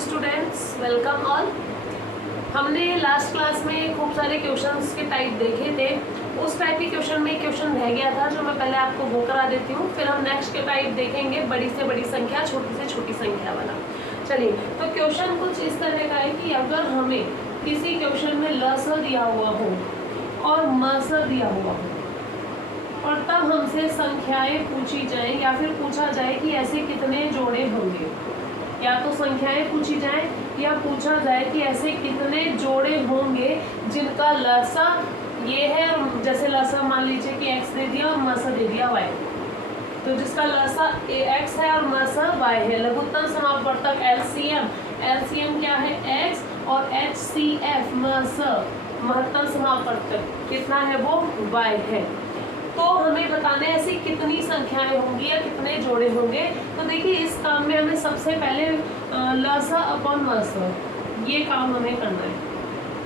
Students, welcome all. हमने last class में खूब सारे क्वेश्चंस के टाइप देखे थे। उस टाइप के क्वेश्चन में क्वेश्चन रह गया था जो मैं पहले आपको वो करा देती हूँ, फिर हम नेक्स्ट के टाइप देखेंगे, बड़ी से बड़ी संख्या, छोटी से छोटी संख्या वाला। चलिए, तो क्वेश्चन कुछ इस तरह का है कि अगर हमें किसी क्वेश्चन में ल स दिया हुआ हो और म स दिया हुआ हो और तब हमसे संख्याएं पूछी जाए या फिर पूछा जाए कि ऐसे कितने जोड़े होंगे, या तो संख्याएं पूछी जाए या पूछा जाए कि ऐसे कितने जोड़े होंगे जिनका लसा ये है, और जैसे लसा मान लीजिए कि x दे दिया और मसा दे दिया y, तो जिसका लसा x है और मसा y है। लघुत्तम समापवर्तक एलसीएम क्या है x, और HCF महत्तम समापवर्तक कितना है वो y है। तो हमें बताना है ऐसी कितनी संख्याएं होंगी या कितने जोड़े होंगे। तो देखिए, इस काम में हमें सबसे पहले लसा अपॉन मसा ये काम हमें करना है,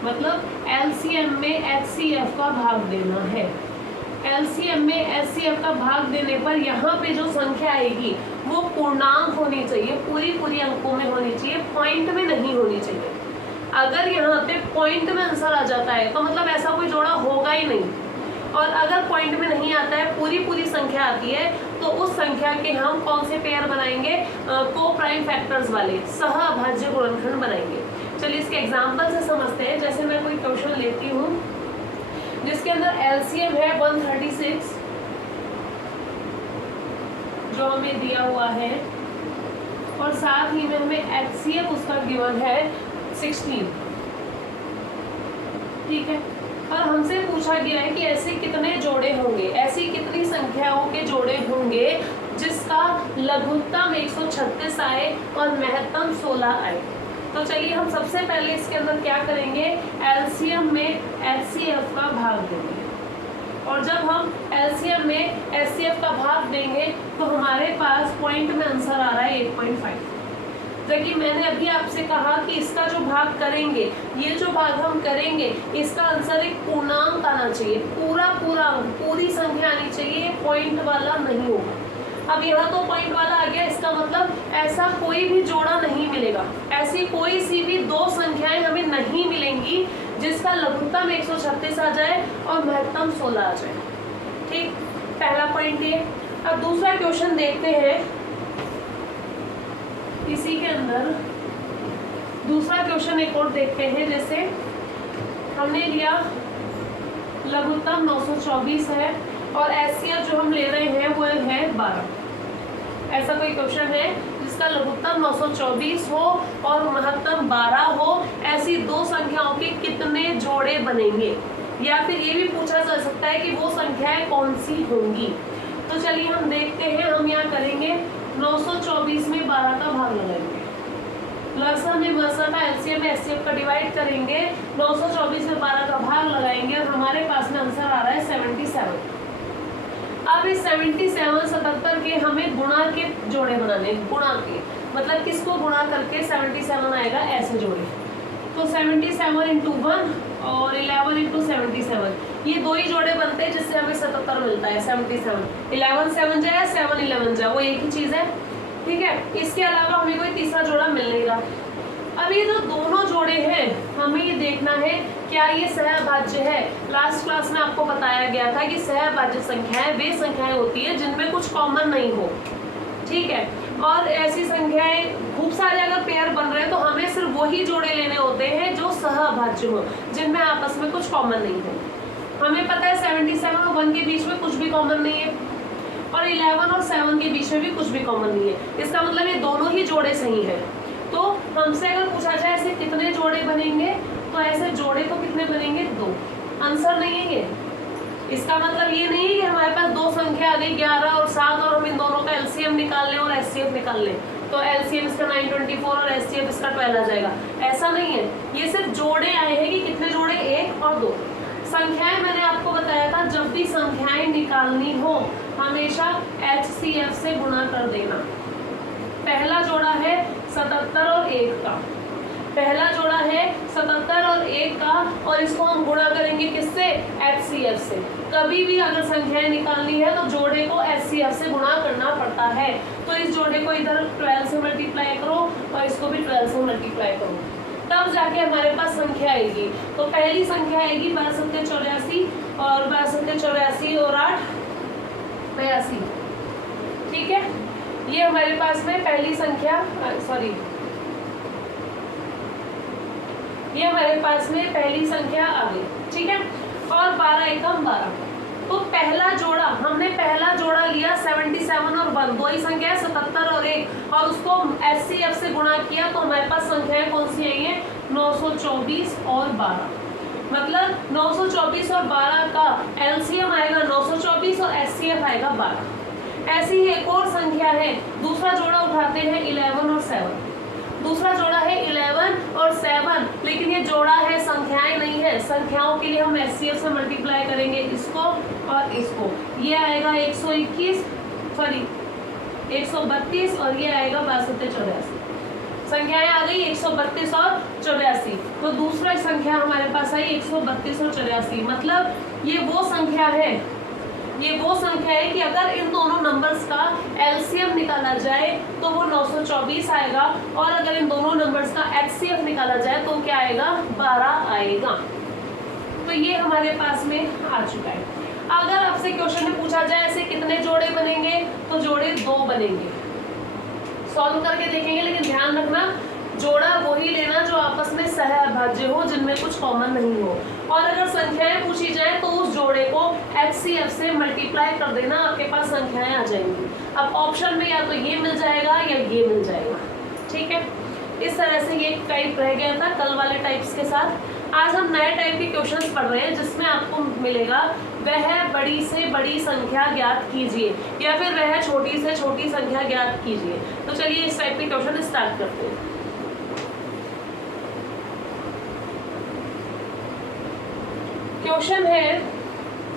मतलब एलसीएम में HCF का भाग देना है। एलसीएम में HCF का भाग देने पर यहाँ पे जो संख्या आएगी वो पूर्णांक होनी चाहिए, पूरी अंकों में होनी चाहिए, पॉइंट में नहीं होनी चाहिए। अगर यहाँ पे पॉइंट में आंसर आ जाता है तो मतलब ऐसा कोई जोड़ा होगा ही नहीं, और अगर पॉइंट में नहीं आता है, पूरी संख्या आती है, तो उस संख्या के हम कौन से पेयर बनाएंगे, को प्राइम फैक्टर्स वाले सहअभाज्य गुणनखंड बनाएंगे। चलिए इसके एग्जांपल से समझते हैं। जैसे मैं कोई क्वेश्चन लेती हूँ जिसके अंदर एलसीएम है 136 जो हमें दिया हुआ है, और साथ ही में हमें HCF उसका गिवन है 16, ठीक है। और हमसे पूछा गया है कि ऐसे कितने जोड़े होंगे, ऐसी कितनी संख्याओं के जोड़े होंगे जिसका लघुत्तम 136 आए और महत्तम 16 आए। तो चलिए हम सबसे पहले इसके अंदर क्या करेंगे, एलसीएम में HCF का भाग देंगे, और जब हम एलसीएम में HCF का भाग देंगे तो हमारे पास पॉइंट में आंसर आ रहा है 8.5। देखिए, मैंने अभी आपसे कहा कि इसका जो भाग करेंगे, ये जो भाग हम करेंगे, इसका आंसर एक पूर्णांक आना चाहिए, पूरी संख्या आनी चाहिए, पॉइंट वाला नहीं होगा। अब यहाँ तो पॉइंट वाला आ गया, इसका मतलब ऐसा कोई भी जोड़ा नहीं मिलेगा, ऐसी कोई सी भी दो संख्याएं हमें नहीं मिलेंगी जिसका लघुत्तम 136 आ जाए और महत्तम 16 आ जाए। ठीक, पहला पॉइंट ये। अब दूसरा क्वेश्चन देखते हैं। इसी के अंदर दूसरा क्वेश्चन एक और देखते हैं। जैसे हमने लिया लघुत्तम 924 है और HCF जो हम ले रहे हैं वो है 12। ऐसा कोई क्वेश्चन है जिसका लघुत्तम 924 हो और महत्तम 12 हो, ऐसी दो संख्याओं के कितने जोड़े बनेंगे, या फिर ये भी पूछा जा सकता है कि वो संख्याएं कौन सी होंगी। तो चलिए हम देखते हैं। हम यहाँ करेंगे 924 में 12 का भाग लगाएंगे, लसा में मसा का एलसीएम में HCF का डिवाइड करेंगे, 924 में 12 का भाग लगाएंगे और हमारे पास में आंसर आ रहा है 77। अब इस 77 के हमें गुणा के जोड़े बनाने, गुणा के मतलब किसको गुणा करके 77 आएगा, ऐसे जोड़े। तो 77 इंटू 1 और 11 इंटू 77, ये दो ही जोड़े बनते हैं जिससे हमें 77 मिलता है। 77 11 7 जाए 7 11 जाए, वो एक ही चीज़ है, ठीक है। इसके अलावा हमें कोई तीसरा जोड़ा मिल नहीं रहा। अब ये जो दोनों जोड़े हैं, हमें ये देखना है क्या ये सहअभाज्य है। लास्ट क्लास में आपको बताया गया था कि सहअभाज्य संख्याएं वे संख्याएं होती है जिनमें कुछ कॉमन नहीं हो, ठीक है। और ऐसी संख्याएं खूब सारे अगर पेयर बन रहे हैं तो हमें सिर्फ वही जोड़े लेने होते हैं जो सहअभाज्य हो, जिनमें आपस में कुछ कॉमन नहीं हो। हमें पता है 77 और 1 के बीच में कुछ भी कॉमन नहीं है, और 11 और 7 के बीच में भी कुछ भी कॉमन नहीं है। इसका मतलब ये दोनों ही जोड़े सही हैं। तो हमसे अगर पूछा जाए ऐसे कितने जोड़े बनेंगे, तो ऐसे जोड़े तो कितने बनेंगे, 2। आंसर नहीं है ये। इसका मतलब ये नहीं है कि हमारे पास दो संख्या आ गई 11 और 7 और हम इन दोनों का एलसीएम निकाल लें और HCF निकाल लें, तो एलसीएम इसका 924 और HCF इसका 12 आ जाएगा। ऐसा नहीं है, ये सिर्फ जोड़े आए हैं कि कितने जोड़े, 1 और 2। संख्याएं मैंने आपको बताया था, जब भी संख्याएं निकालनी हो हमेशा HCF से गुणा कर देना। पहला जोड़ा है 77 और 1 का, पहला जोड़ा है 77 और 1 का, और इसको हम गुणा करेंगे किससे, HCF से। कभी भी अगर संख्याएं निकालनी है तो जोड़े को HCF से गुणा करना पड़ता होता है। तो इस जोड़े को इधर 12 से मल्टीप्लाई करो और इसको भी 12 से मल्टीप्लाई करो, तब जाके हमारे पास संख्या आएगी। तो पहली संख्या आएगी 12×84 और 12×84 और 8 82। ठीक है, ये हमारे पास में पहली संख्या ये हमारे पास में पहली संख्या आ गई। ठीक है, और 12 एकम 12। तो पहला जोड़ा हमने लिया 77 और 1, दो ही संख्या है 77 और 1, और उसको HCF से गुणा किया तो हमारे पास संख्याएं कौन सी आई है 924 और 12। मतलब 924 और 12 का LCM आएगा 924 और HCF आएगा 12। ऐसी ही एक और संख्या है, दूसरा जोड़ा उठाते हैं 11 और 7। दूसरा जोड़ा है 11 और 7, लेकिन ये जोड़ा है, संख्याएं नहीं है। संख्याओं के लिए हम HCF से मल्टीप्लाई करेंगे इसको और इसको। ये आएगा 132 और ये आएगा 6284। संख्याएं आ गई 132 और 84। तो दूसरा संख्या हमारे पास आई 132 और 84। मतलब ये वो संख्या है कि अगर इन दोनों नंबर्स का LCM निकाला जाए तो वो 924 आएगा, और अगर इन दोनों नंबर्स का HCF निकाला जाए तो क्या आएगा 12 आएगा। तो ये हमारे पास में आ चुका है। अगर आपसे क्वेश्चन में पूछा जाए ऐसे कितने जोड़े बनेंगे, तो जोड़े 2 बनेंगे। सॉल्व करके देखेंगे, लेकिन ध्यान रखना जोड़ा वही लेना जो आपस में सहअभाज्य हो, जिनमें कुछ कॉमन नहीं हो। और अगर संख्याएं पूछी जाए तो उस जोड़े को HCF से मल्टीप्लाई कर देना, आपके पास संख्याएं आ जाएंगी। अब ऑप्शन में या तो ये मिल जाएगा या ये मिल जाएगा। ठीक है, इस तरह से ये टाइप रह गया था कल वाले टाइप्स के साथ। आज हम नए टाइप के क्वेश्चंस पढ़ रहे हैं, जिसमें आपको मिलेगा वह बड़ी से बड़ी संख्या ज्ञात कीजिए, या फिर वह छोटी से छोटी संख्या ज्ञात कीजिए। तो चलिए इस टाइप के क्वेश्चन स्टार्ट करते हैं। क्वेश्चन है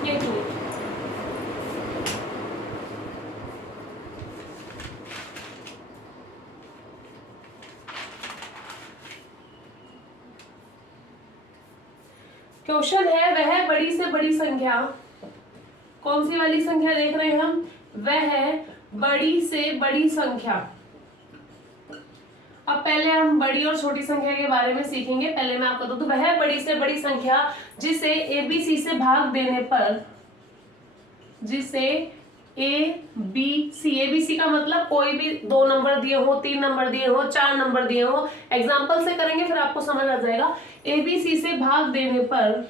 ये 2। क्वेश्चन है वह बड़ी से बड़ी संख्या, कौन सी वाली संख्या देख रहे हैं हम, वह बड़ी से बड़ी संख्या। अब पहले हम बड़ी और छोटी संख्या के बारे में सीखेंगे। पहले मैं आपको बता दूं, वह बड़ी से बड़ी संख्या जिसे ABC से भाग देने पर, जिसे ABC का मतलब कोई भी 2 नंबर दिए हो, 3 नंबर दिए हो, 4 नंबर दिए हो, एग्जाम्पल से करेंगे फिर आपको समझ आ जाएगा। ABC से भाग देने पर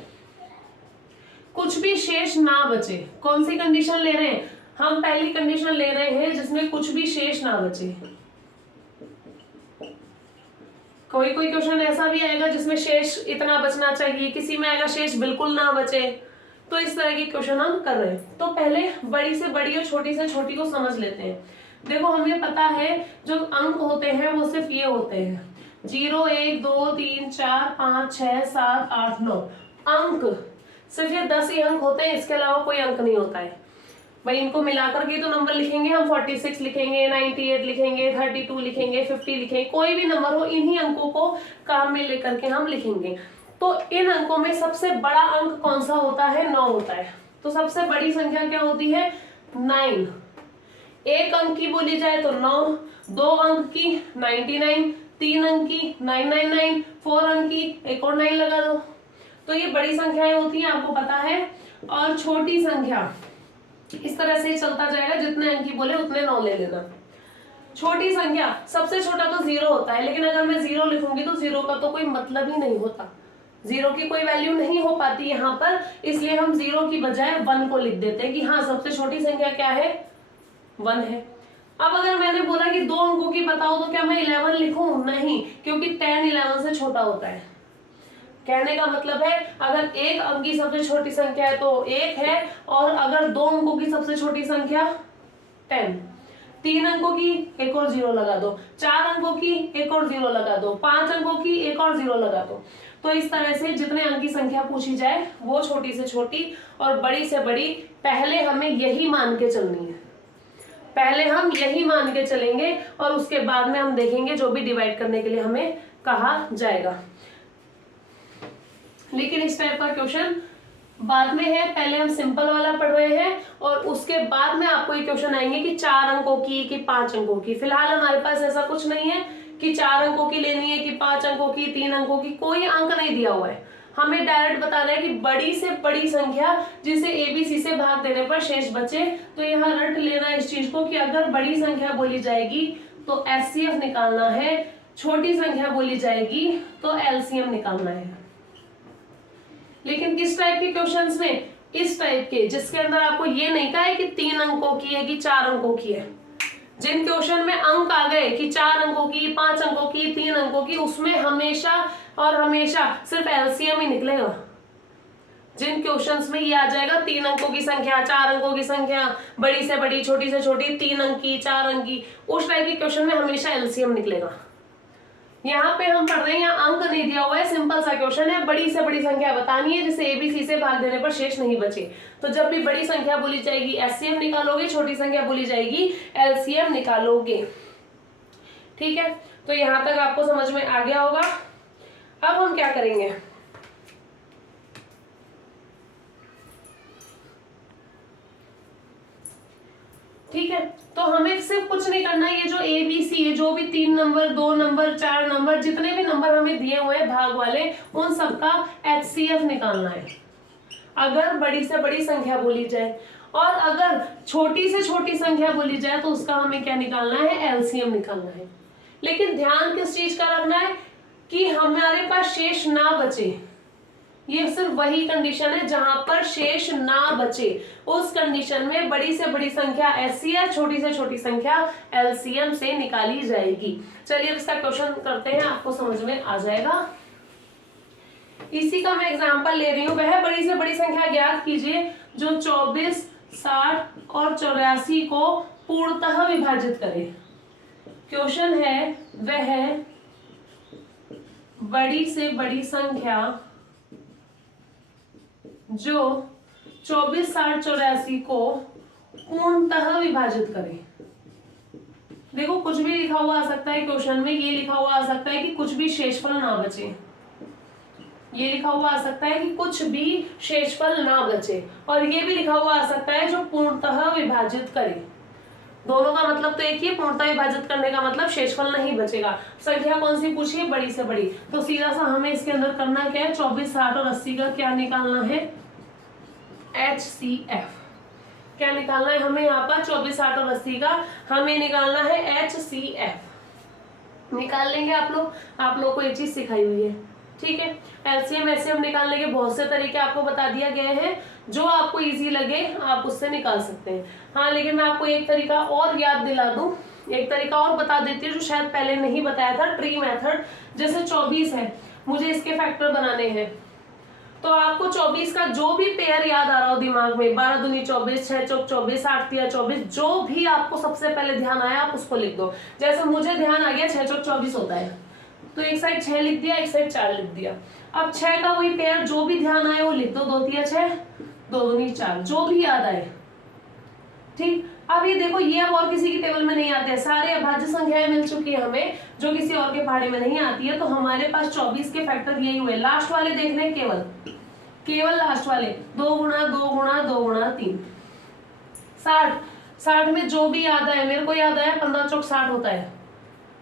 कुछ भी शेष ना बचे। कौन सी कंडीशन ले रहे हैं हम? पहली कंडीशन ले रहे हैं जिसमें कुछ भी शेष ना बचे। कोई क्वेश्चन ऐसा भी आएगा जिसमें शेष इतना बचना चाहिए, किसी में आएगा शेष बिल्कुल ना बचे। तो इस तरह के क्वेश्चन हम कर रहे हैं। तो पहले बड़ी से बड़ी और छोटी से छोटी को समझ लेते हैं। देखो हमें पता है जो अंक होते हैं वो सिर्फ ये होते हैं 0 1 2 3 4 5 6 7 8 9 अंक। सिर्फ ये 10 ही अंक होते हैं, इसके अलावा कोई अंक नहीं होता है भाई। इनको मिलाकर के तो नंबर लिखेंगे हम, 46 लिखेंगे, 98 लिखेंगे, 32 लिखेंगे, 50 लिखेंगे, कोई भी नंबर हो, इन्हीं अंकों को काम में लेकर के हम लिखेंगे। तो इन अंकों में सबसे बड़ा अंक कौन सा होता है? 9 होता है। तो सबसे बड़ी संख्या क्या होती है? 9। एक अंक की बोली जाए तो 9, 2 अंक की 99, 3 अंक की 999, 4 अंक की एक और 9 लगा दो। तो ये बड़ी संख्याएं होती हैं, आपको पता है। और छोटी संख्या इस तरह से चलता जाएगा, जितने अंक की बोले उतने 9 ले लेना। छोटी संख्या सबसे छोटा तो 0 होता है, लेकिन अगर मैं 0 लिखूंगी तो 0 का तो कोई मतलब ही नहीं होता, 0 की कोई वैल्यू नहीं हो पाती यहाँ पर, इसलिए हम 0 की बजाय 1 को लिख देते हैं कि हाँ सबसे छोटी संख्या क्या है? 1 है। अब अगर मैंने बोला कि 2 अंकों की बताओ तो क्या मैं 11 लिखूं? नहीं, क्योंकि 10 11 से छोटा होता है। कहने का मतलब है अगर एक अंक की सबसे छोटी संख्या है तो 1 है, और अगर 2 अंकों की सबसे छोटी संख्या 10, 3 अंकों की एक और 0 लगा दो, 4 अंकों की एक और 0 लगा दो, 5 अंकों की एक और 0 लगा दो। तो इस तरह से जितने अंक की संख्या पूछी जाए वो छोटी से छोटी और बड़ी से बड़ी, पहले हमें यही मान के चलनी है। पहले हम यही मान के चलेंगे और उसके बाद में हम देखेंगे जो भी डिवाइड करने के लिए हमें कहा जाएगा। लेकिन इस टाइप का क्वेश्चन बाद में है, पहले हम सिंपल वाला पढ़ रहे हैं और उसके बाद में आपको ये क्वेश्चन आएंगे कि 4 अंकों की कि 5 अंकों की। फिलहाल हमारे पास ऐसा कुछ नहीं है कि 4 अंकों की लेनी है कि 5 अंकों की, 3 अंकों की, कोई अंक नहीं दिया हुआ है। हमें डायरेक्ट बताना है कि बड़ी से बड़ी संख्या जिसे ABC से भाग देने पर शेष बचे। तो यहाँ रट लेना इस चीज को कि अगर बड़ी संख्या बोली जाएगी तो HCF निकालना है, छोटी संख्या बोली जाएगी तो LCM निकालना है। लेकिन किस टाइप के क्वेश्चंस में? इस टाइप के जिसके अंदर आपको ये नहीं कहा है कि 3 अंकों की है कि 4 अंकों की है। जिन क्वेश्चन में अंक आ गए कि 4 अंकों की, 5 अंकों की, 3 अंकों की, उसमें हमेशा और हमेशा सिर्फ LCM ही निकलेगा। जिन क्वेश्चंस में ये आ जाएगा 3 अंकों की संख्या, 4 अंकों की संख्या, बड़ी से बड़ी, छोटी से छोटी, 3 अंक की, 4 अंक की, उस टाइप के क्वेश्चन में हमेशा LCM निकलेगा। यहाँ पे हम पढ़ रहे हैं, यहाँ अंक नहीं दिया हुआ है, सिंपल सा क्वेश्चन है, बड़ी से बड़ी संख्या बतानी है जिसे ABC से भाग देने पर शेष नहीं बचे। तो जब भी बड़ी संख्या बोली जाएगी HCM निकालोगे, छोटी संख्या बोली जाएगी LCM निकालोगे। ठीक है, तो यहाँ तक आपको समझ में आ गया होगा। अब हम क्या करेंगे, ठीक है, तो हमें सिर्फ कुछ नहीं करना, ये जो ABC है, जो भी 3 नंबर, 2 नंबर, 4 नंबर, जितने भी नंबर हमें दिए हुए हैं भाग वाले, उन सबका HCF निकालना है अगर बड़ी से बड़ी संख्या बोली जाए, और अगर छोटी से छोटी संख्या बोली जाए तो उसका हमें क्या निकालना है, LCM निकालना है। लेकिन ध्यान किस चीज का रखना है कि हमारे पास शेष ना बचे। ये सिर्फ वही कंडीशन है जहां पर शेष ना बचे, उस कंडीशन में बड़ी से बड़ी संख्या HCF, छोटी से छोटी संख्या LCM से निकाली जाएगी। चलिए इसका क्वेश्चन करते हैं, आपको समझ में आ जाएगा। इसी का मैं एग्जांपल ले रही हूं। वह बड़ी से बड़ी संख्या ज्ञात कीजिए जो 24, 60 और 84 को पूर्णतः विभाजित करे। क्वेश्चन है वह बड़ी से बड़ी संख्या जो 24, 60, 84 को पूर्णतः विभाजित करे। देखो कुछ भी लिखा हुआ आ सकता है क्वेश्चन में, ये लिखा हुआ आ सकता है कि कुछ भी शेषफल ना बचे, ये लिखा हुआ आ सकता है कि कुछ भी शेषफल ना बचे, और ये भी लिखा हुआ आ सकता है जो पूर्णतः विभाजित करे। दोनों का मतलब तो एक ही है, पूर्णतः विभाजित करने का मतलब शेषफल नहीं बचेगा। संख्या कौन सी पूछी है, बड़ी से बड़ी। तो सीधा सा हमें इसके अंदर करना क्या है, 24, 60 और 80 का क्या निकालना है, HCF। क्या निकालना है हमें यहाँ पर, 24, 60 और 80 का हमें निकालना है HCF। निकाल लेंगे आप लोग को ये चीज सिखाई हुई है, ठीक है। LCM HCF निकालने के बहुत से तरीके आपको बता दिया गए हैं, जो आपको इजी लगे आप उससे निकाल सकते हैं। हाँ, लेकिन मैं आपको एक तरीका और याद दिला दूं, एक तरीका और बता देती हूँ जो शायद पहले नहीं बताया था, ट्री मेथड। जैसे 24 है, मुझे इसके फैक्टर बनाने हैं, तो आपको 24 का जो भी पेयर याद आ रहा हो दिमाग में, 12 दूनी 24, 6 चौक 24, 8 तिया 24, जो भी आपको सबसे पहले ध्यान आया आप उसको लिख दो। जैसे मुझे ध्यान आ गया 6 चौक 24 होता है, तो एक साइड 6 लिख दिया, एक साइड 4 लिख दिया। अब 6 का वही पेयर जो भी ध्यान आए वो लिख दो, 2 तिया 6, 2 दूनी 4, जो भी याद आए, ठीक। अब ये देखो, ये अब और किसी की टेबल में नहीं आते हैं, सारे अभाज्य संख्याएं मिल चुकी है हमें जो किसी और के पहाड़े में नहीं आती है। तो हमारे पास 24 के फैक्टर यही हुए। लास्ट वाले देखने केवल लास्ट वाले, 2 गुणा 2 गुणा 2 गुणा 3, 60 में जो भी याद आए, मेरे को याद आया 15 चौक 60 होता है।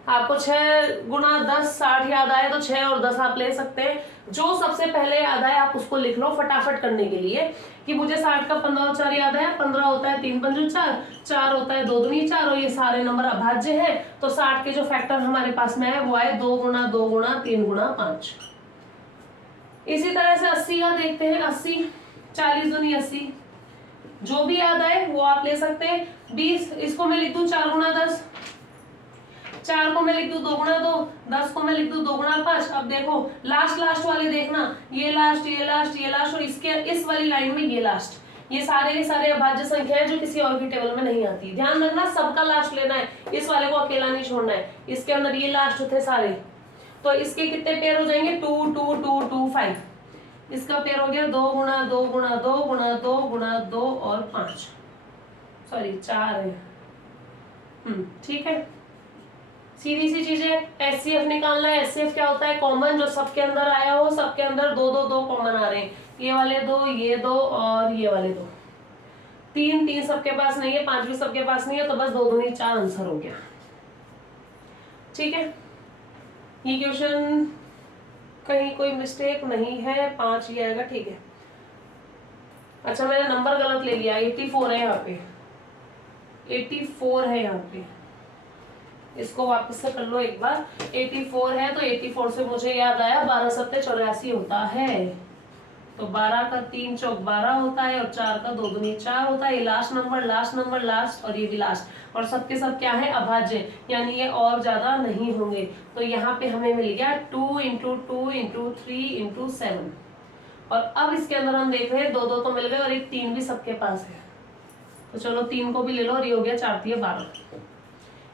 आपको 6 गुणा 10 60 याद आए तो 6 और 10 आप ले सकते हैं। जो सबसे पहले याद आए आप उसको लिख लो फटाफट करने के लिए, कि मुझे 60 का 15 और 4 याद आया। 15 होता है 3 पंजे 4, 4 होता है 2 दूनी 4, और ये सारे नंबर अभाज्य हैं। तो 60 के जो फैक्टर हमारे पास में है वो आए 2 गुणा 2 गुणा 3 गुणा 5। इसी तरह से 80 का देखते हैं। 80, 40 दूनी 80, जो भी याद आए वो आप ले सकते हैं। 20, इसको मैं लिख दूं 4 गुणा 10, 4 को मैं लिख दूं 2 गुणा 2, 10 को मैं लिख दूं 2 गुणा 5। अब देखो लास्ट वाले देखना, ये लास्ट ये लास्ट ये लास्ट, और इसके इस वाली लाइन में ये लास्ट, ये सारे के सारे अभाज्य संख्या है जो किसी और की टेबल में नहीं आती। ध्यान रखना सबका लास्ट लेना है, इस वाले को अकेला नहीं छोड़ना है। इसके अंदर ये लास्ट थे सारे, तो इसके कितने पेयर हो जाएंगे, 2 2 2 2 5। इसका पेयर हो गया 2 गुणा 2 गुणा 2 गुणा 2 गुणा 2 और 5, सॉरी 4 है। ठीक है, सीधी सी चीज है। HCF निकालना है। HCF क्या होता है, कॉमन, जो सबके अंदर आया हो, सबके अंदर 2 2 2 कॉमन आ रहे हैं, ये वाले दो, ये दो और ये वाले दो, तीन तीन सबके पास नहीं है, पांच भी सबके पास नहीं है, तो बस दो दूनी चार आंसर हो गया। ठीक है, ये क्वेश्चन कहीं कोई मिस्टेक नहीं है, 5 ही आएगा। ठीक है, अच्छा मैंने नंबर गलत ले लिया, 84 है यहाँ पे, 84 है यहाँ पे, इसको वापस से कर लो एक बार। 84 है तो 84 से मुझे याद आया 12 सत्ते 84 होता है, तो 12 का 3 चौक 12 होता है और 4 का 2 दूनी 4 होता है। ये लास्ट नंबर लास्ट और ये भी लास्ट, और सबके सब क्या है अभाज्य, यानी ये और ज्यादा नहीं होंगे। तो यहाँ पे हमें मिल गया 2 इंटू 2 इंटू 3 इंटू 7, और अब इसके अंदर हम देख रहे हैं 2 2 तो मिल गए और एक 3 भी सबके पास है, तो चलो 3 को भी ले लो, और ये हो गया 4 3 12,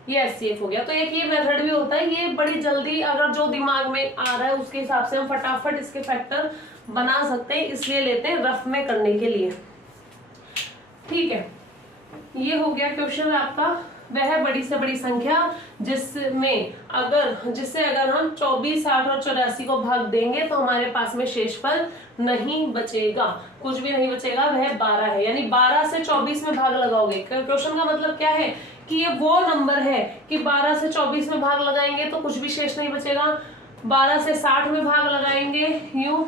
ये एचसीएफ हो गया। तो एक ये मेथड भी होता है, ये बड़ी जल्दी अगर जो दिमाग में आ रहा है उसके हिसाब से हम फटाफट इसके फैक्टर बना सकते हैं, इसलिए लेते हैं रफ में करने के लिए। ठीक है, ये हो गया क्वेश्चन आपका, वह बड़ी से बड़ी संख्या जिससे अगर हम 24, 60 और 84 को भाग देंगे तो हमारे पास में शेषफल नहीं बचेगा, कुछ भी नहीं बचेगा, वह 12 है। यानी 12 से 24 में भाग लगाओगे, क्वेश्चन का मतलब क्या है कि ये वो नंबर है कि 12 से 24 में भाग लगाएंगे तो कुछ भी शेष नहीं बचेगा, 12 से 60 में भाग लगाएंगे यूं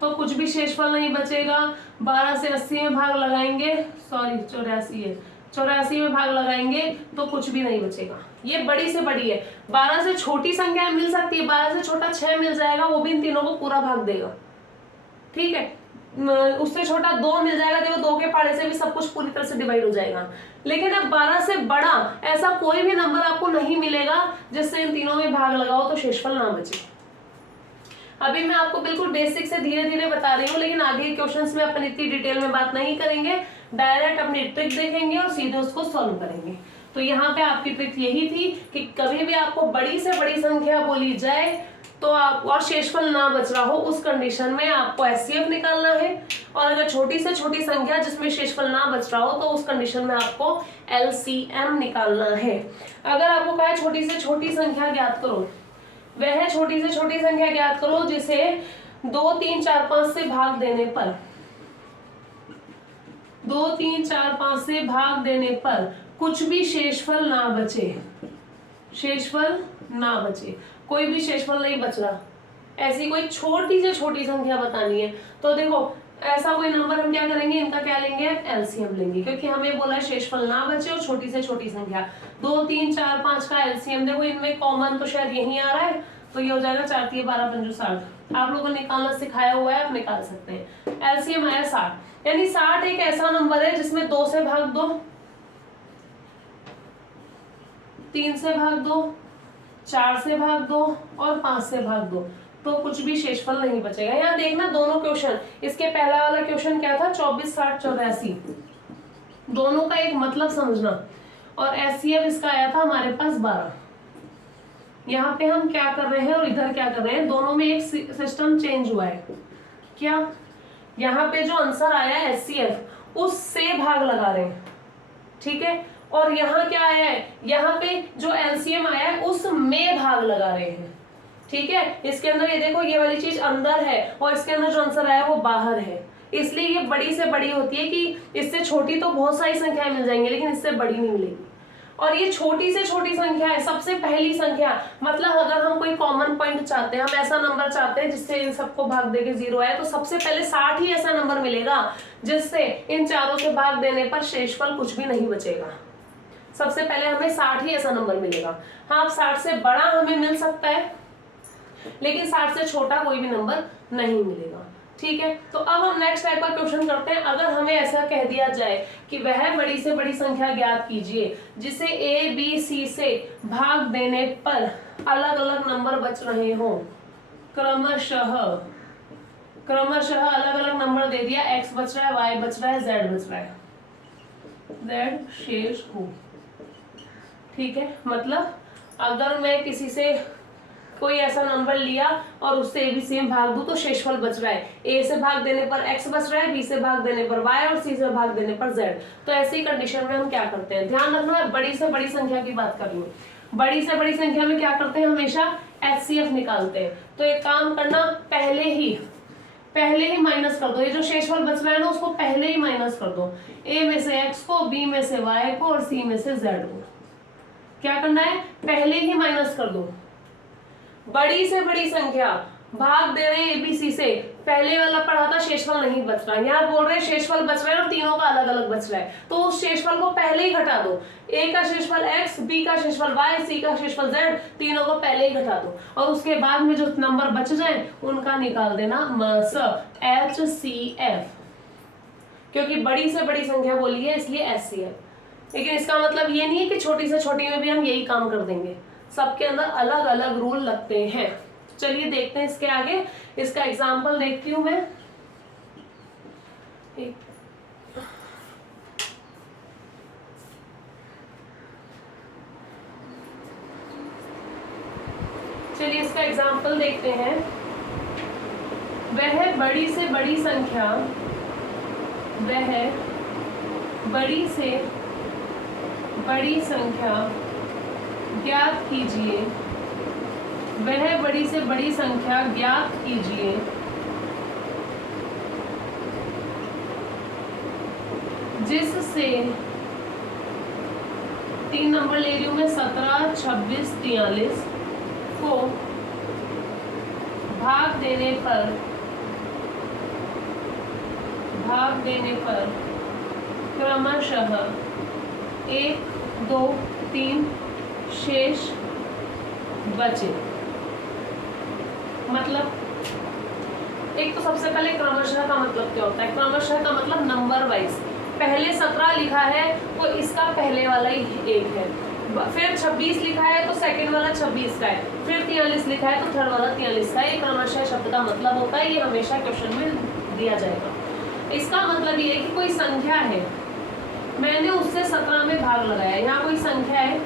तो कुछ भी शेषफल नहीं बचेगा, 12 से 80 में भाग लगाएंगे, सॉरी 84 है, 84 में भाग लगाएंगे तो कुछ भी नहीं बचेगा। ये बड़ी से बड़ी है, 12 से छोटी संख्या मिल सकती है, 12 से छोटा 6 मिल जाएगा, वो भी इन तीनों को पूरा भाग देगा। ठीक है, उससे छोटा 2 मिल जाएगा, देखो 2 के पाड़े से भी सब कुछ पूरी तरह से डिवाइड हो जाएगा। लेकिन अब 12 से बड़ा ऐसा कोई भी नंबर आपको नहीं मिलेगा जिससे इन तीनों में भाग लगाओ तो शेषफल ना बचे। अभी मैं आपको बिल्कुल बेसिक से धीरे धीरे बता रही हूँ, लेकिन आगे क्वेश्चंस में अपन इतनी डिटेल में बात नहीं करेंगे, डायरेक्ट अपनी ट्रिक देखेंगे और सीधे उसको सॉल्व करेंगे। तो यहाँ पे आपकी ट्रिक यही थी कि कभी भी आपको बड़ी से बड़ी संख्या बोली जाए तो आप और शेषफल ना बच रहा हो, उस कंडीशन में आपको एचसीएफ निकालना है, और अगर छोटी से छोटी संख्या जिसमें शेषफल ना बच रहा हो तो उस कंडीशन में आपको एलसीएम निकालना है। अगर आपको कहा है छोटी से छोटी संख्या ज्ञात करो, वह छोटी से छोटी संख्या ज्ञात करो जिसे 2 3 4 5 से भाग देने पर 2 3 4 5 से भाग देने पर कुछ भी शेषफल ना बचे, शेषफल ना बचे, कोई भी शेषफल नहीं बच रहा, ऐसी कोई छोटी से छोटी संख्या बतानी है। तो देखो ऐसा कोई नंबर हम क्या करेंगे, इनका क्या लेंगे, एलसीएम लेंगे, क्योंकि हमें बोला है शेषफल ना बचे और छोटी से छोटी संख्या। 2 3 4 5 का एलसीएम देखो, इनमें कॉमन तो शायद यही आ रहा है, तो ये हो जाएगा 4 3 12 5 60। आप लोगों ने निकालना सिखाया हुआ है, आप निकाल सकते हैं। एलसीएम आया 60, यानी 60 एक ऐसा नंबर है जिसमें 2 से भाग दो, 3 से भाग दो, 4 से भाग दो और 5 से भाग दो, तो कुछ भी शेषफल नहीं बचेगा। यहाँ देखना दोनों क्वेश्चन, इसके पहला वाला क्वेश्चन क्या था 24 60 84, दोनों का एक मतलब समझना, और एचसीएफ इसका आया था हमारे पास 12। यहाँ पे हम क्या कर रहे हैं और इधर क्या कर रहे हैं, दोनों में एक सिस्टम चेंज हुआ है। क्या, यहाँ पे जो आंसर आया है एचसीएफ उससे भाग लगा रहे हैं, ठीक है, और यहाँ क्या आया है, यहाँ पे जो एलसीएम आया है उसमें भाग लगा रहे हैं। ठीक है, इसके अंदर ये देखो ये वाली चीज अंदर है और इसके अंदर जो आंसर आया वो बाहर है, इसलिए ये बड़ी से बड़ी होती है कि इससे छोटी तो बहुत सारी संख्याएं मिल जाएंगी लेकिन इससे बड़ी नहीं मिलेगी। और ये छोटी से छोटी संख्या है, सबसे पहली संख्या, मतलब अगर हम कोई कॉमन पॉइंट चाहते हैं, हम ऐसा नंबर चाहते हैं जिससे इन सबको भाग देके 0 आए, तो सबसे पहले 60 ही ऐसा नंबर मिलेगा जिससे इन चारों से भाग देने पर शेषफल कुछ भी नहीं बचेगा। सबसे पहले हमें 60 ही ऐसा नंबर मिलेगा। हाँ, 60 से बड़ा हमें मिल सकता है लेकिन 60 से छोटा कोई भी नंबर नहीं मिलेगा। ठीक है, तो अब हम नेक्स्ट टाइप का क्वेश्चन करते हैं। अगर हमें ऐसा कह दिया जाए कि वह बड़ी से बड़ी संख्या ज्ञात कीजिए जिसे ए बी सी से भाग देने पर अलग अलग नंबर बच रहे हों, क्रमशः अलग अलग नंबर दे दिया, x बच रहा है, y बच रहा है, z बच रहा है, z शेष हो। ठीक है, मतलब अगर मैं किसी से कोई ऐसा नंबर लिया और उससे ए बी सी में भाग दूं तो शेषफल बच रहा है, ए से भाग देने पर x बच रहा है, बी से भाग देने पर y और सी से भाग देने पर z। तो ऐसी कंडीशन में हम क्या करते हैं, ध्यान रखना है बड़ी से बड़ी संख्या की बात कर रही हूँ। बड़ी से बड़ी संख्या में क्या करते हैं, हमेशा एचसीएफ निकालते हैं। तो एक काम करना, पहले ही माइनस कर दो, ये जो शेषफल बच रहा है ना उसको पहले ही माइनस कर दो, a में से x को, b में से y को और c में से z को। क्या करना है, पहले ही माइनस कर दो। बड़ी से बड़ी संख्या भाग दे रहे हैं एबीसी से, पहले वाला पढ़ा था शेषफल नहीं बच रहा, यहाँ बोल रहे हैं शेषफल बच रहा है और तीनों का अलग अलग बच रहा है, तो उस शेषफल को पहले ही घटा दो। ए का शेषफल x, बी का शेषफल y, सी का शेषफल z, तीनों को पहले ही घटा दो और उसके बाद में जो नंबर बच जाए उनका निकाल देना मस HCF, क्योंकि बड़ी से बड़ी संख्या बोली है इसलिए HCF। लेकिन इसका मतलब ये नहीं है कि छोटी से छोटी में भी हम यही काम कर देंगे, सबके अंदर अलग अलग रूल लगते हैं। चलिए देखते हैं इसके आगे, इसका एग्जाम्पल देखती हूं मैं। चलिए इसका एग्जाम्पल देखते हैं। वह बड़ी से बड़ी संख्या, वह बड़ी से बड़ी संख्या ज्ञात कीजिए, वह बड़ी से बड़ी संख्या ज्ञात कीजिए जिससे 3 नंबर ले रही हूं मैं, 17, 26, 43 को भाग देने पर क्रमशः 1, 2, 3 शेष बचे। मतलब एक तो सबसे पहले क्रमशः का मतलब क्या होता है, क्रमशः का मतलब नंबर वाइज। पहले 17 लिखा है तो इसका पहले वाला ही 1 है, फिर 26 लिखा है तो सेकंड वाला 26 का है, फिर 43 लिखा है तो थर्ड वाला 43 का है। ये क्रमशः शब्द का मतलब होता है, ये हमेशा क्वेश्चन में दिया जाएगा। इसका मतलब ये है कि कोई संख्या है, मैंने उससे 17 में भाग लगाया, यहाँ कोई संख्या है,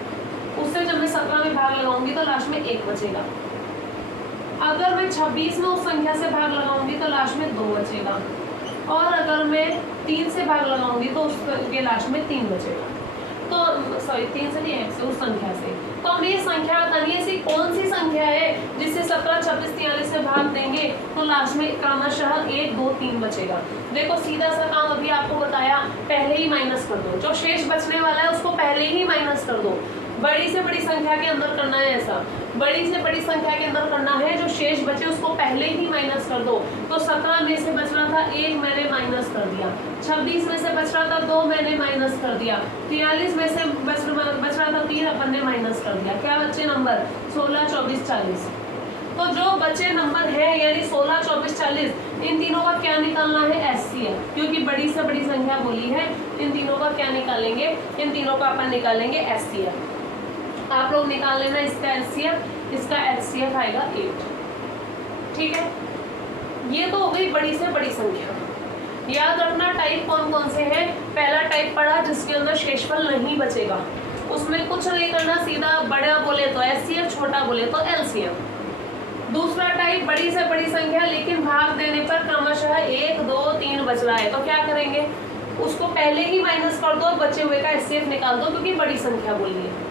उससे जब मैं 17 में भाग लगाऊंगी तो लास्ट में 1 बचेगा। अगर मैं 26 में उस संख्या से भाग लगाऊंगी तो लास्ट में 2 बचेगा, और अगर मैं 3 से भाग लगाऊंगी तो उसके लास्ट में 3 बचेगा। तो सॉरी 3 से नहीं, 1 से, उस संख्या से। तो हमें ये संख्या बतानी है, ऐसी कौन सी संख्या है जिससे 17, 26, 43 से भाग देंगे तो लास्ट में क्रमशः 1, 2, 3 बचेगा। देखो सीधा सा काम अभी आपको बताया, पहले ही माइनस कर दो, जो शेष बचने वाला है उसको पहले ही माइनस कर दो। बड़ी से बड़ी संख्या के अंदर करना है ऐसा, बड़ी से बड़ी संख्या के अंदर करना है, जो शेष बचे उसको पहले ही माइनस कर दो। तो 17 में से बच रहा था 1, मैंने माइनस कर दिया। 26 में से बच रहा था 2, मैंने माइनस कर दिया। 43 में से बच रहा था 3, अपन ने माइनस कर दिया। क्या बचे नंबर, 16, 24, 40। तो जो बचे नंबर है यानी 16, 24, 40, इन तीनों का क्या निकालना है, HCF, क्योंकि बड़ी से बड़ी संख्या बोली है। इन तीनों का क्या निकालेंगे, इन तीनों का अपन निकालेंगे HCF। आप लोग निकाल लेना इसका HCF, इसका HCF आएगा 8। ठीक है, ये तो हो गई बड़ी से बड़ी संख्या। याद रखना टाइप कौन कौन से हैं। पहला टाइप पढ़ा जिसके अंदर शेषफल नहीं बचेगा, उसमें कुछ नहीं करना, सीधा बड़ा बोले तो HCF, छोटा बोले तो LCM। दूसरा टाइप बड़ी से बड़ी संख्या लेकिन भाग देने पर क्रमशः 1, 2, 3 बच रहा है, तो क्या करेंगे, उसको पहले ही माइनस कर दो, बचे हुए का HCF निकाल दो, क्योंकि बड़ी संख्या बोली है।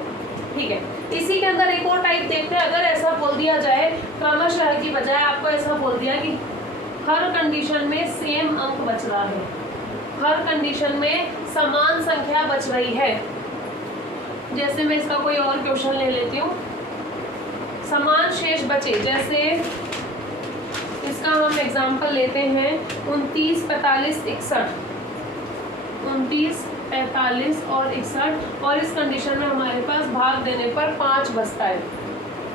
ठीक है, इसी के अंदर एक और टाइप देखते हैं। अगर ऐसा बोल दिया जाए क्रमशः की बजाय आपको ऐसा बोल दिया कि हर कंडीशन में सेम अंक बच रहा है, हर कंडीशन में समान संख्या बच रही है। जैसे मैं इसका कोई और क्वेश्चन ले लेती हूँ, समान शेष बचे, जैसे इसका हम एग्जांपल लेते हैं 29, 45, 61, 29, 45 और 61, और इस कंडीशन में हमारे पास भाग देने पर 5 बचता है,